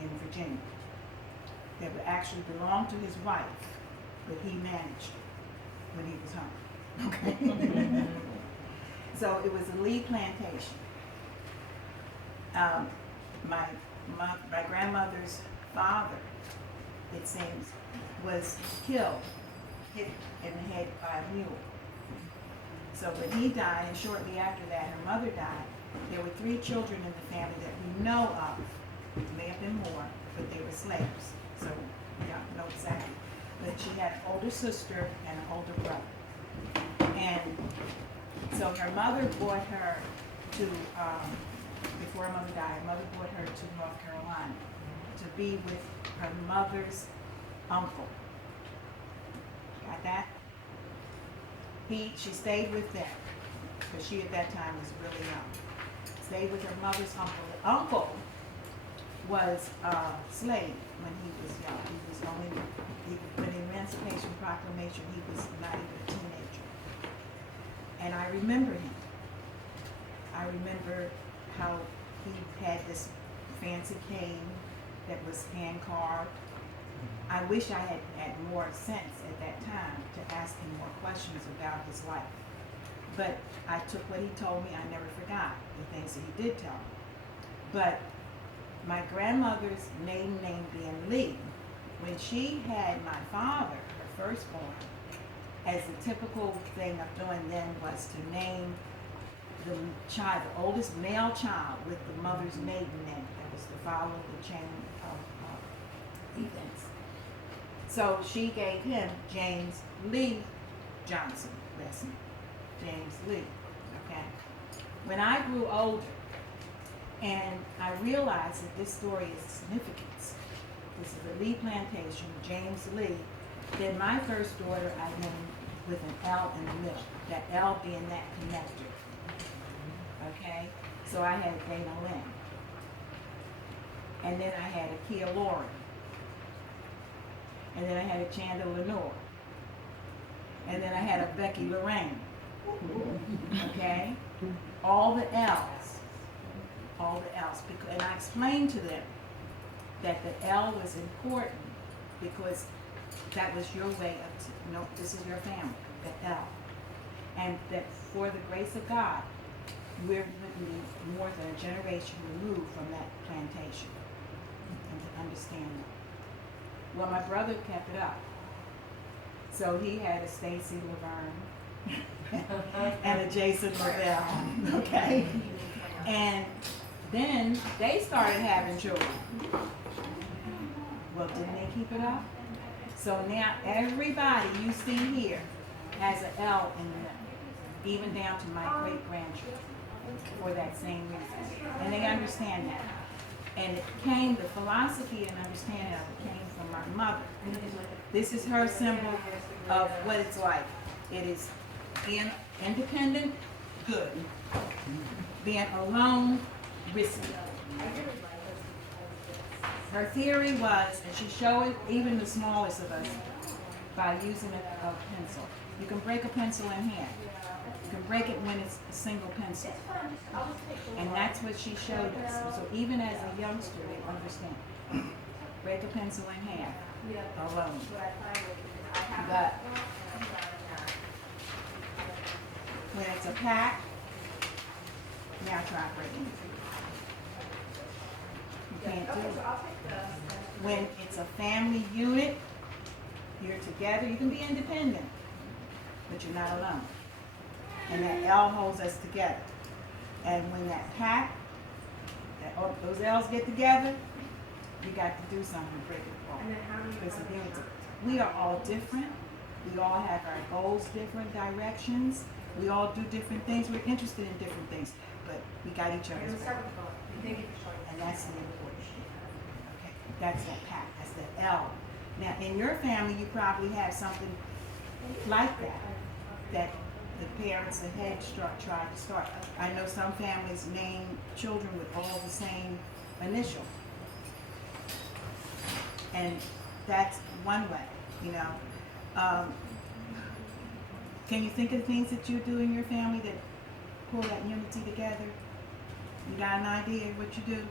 in Virginia that would actually belong to his wife, but he managed it when he was home. Okay. So it was a Lee plantation. My grandmother's father, it seems, was killed, hit in the head by a mule. So when he died, and shortly after that her mother died, there were 3 children in the family that we know of. There may have been more, but they were slaves. So we don't know exactly. But she had an older sister and an older brother. And so her mother brought her to, before her mother died, her mother brought her to North Carolina to be with her mother's uncle. Got that? She stayed with them, because she at that time was really young. Stayed with her mother's uncle. The uncle was a slave when he was young. He was only, when the Emancipation Proclamation, he was not even a teenager. And I remember him. I remember how he had this fancy cane that was hand carved. I wish I had more sense at that time to ask him more questions about his life. But I took what he told me. I never forgot the things that he did tell me. But my grandmother's maiden name being Lee, when she had my father, her firstborn, as the typical thing of doing then was to name the child, the oldest male child, with the mother's maiden name. That was to follow the chain of events. So she gave him James Lee Johnson, last name, James Lee, okay? When I grew older, and I realized that this story is significance, this is a Lee plantation, James Lee, then my first daughter I named with an L in the middle, that L being that connector, okay? So I had Dana Lynn, and then I had a Kia Lauren, and then I had a Chanda Lenore, and then I had a Becky Lorraine, okay? All the L's, and I explained to them that the L was important because that was your way of, this is your family, the L. And that for the grace of God, we're more than a generation removed from that plantation, and to understand that. Well, my brother kept it up. So he had a Stacy Laverne and a Jason Lavelle, okay? And then they started having children. Well, didn't they keep it up? So now everybody you see here has an L in them, even down to my great-grandchildren, for that same reason. And they understand that. And it came, the philosophy and understanding of it came from my mother. This is her symbol of what it's like. It is being independent, good. Being alone, risky. Her theory was, and she showed it even the smallest of us, by using a pencil. You can break a pencil in half. You can break it when it's a single pencil. And that's what she showed us. So even as a youngster, they understand. Break a pencil in half, alone. But when it's a pack, now try breaking it. You can't do it. When it's a family unit, you're together, you can be independent, but you're not alone. And that L holds us together. And when that pack, those L's get together, you got to do something to break it apart. It's a unity. We are all different. We all have our goals, different directions. We all do different things. We're interested in different things, but we got each other's back. And that's the important thing. Okay, that's that pack. That's the L. Now, in your family, you probably have something like that the parents ahead tried to start. I know some families name children with all the same initial. And that's one way, Can you think of things that you do in your family that pull that unity together? You got an idea of what you do?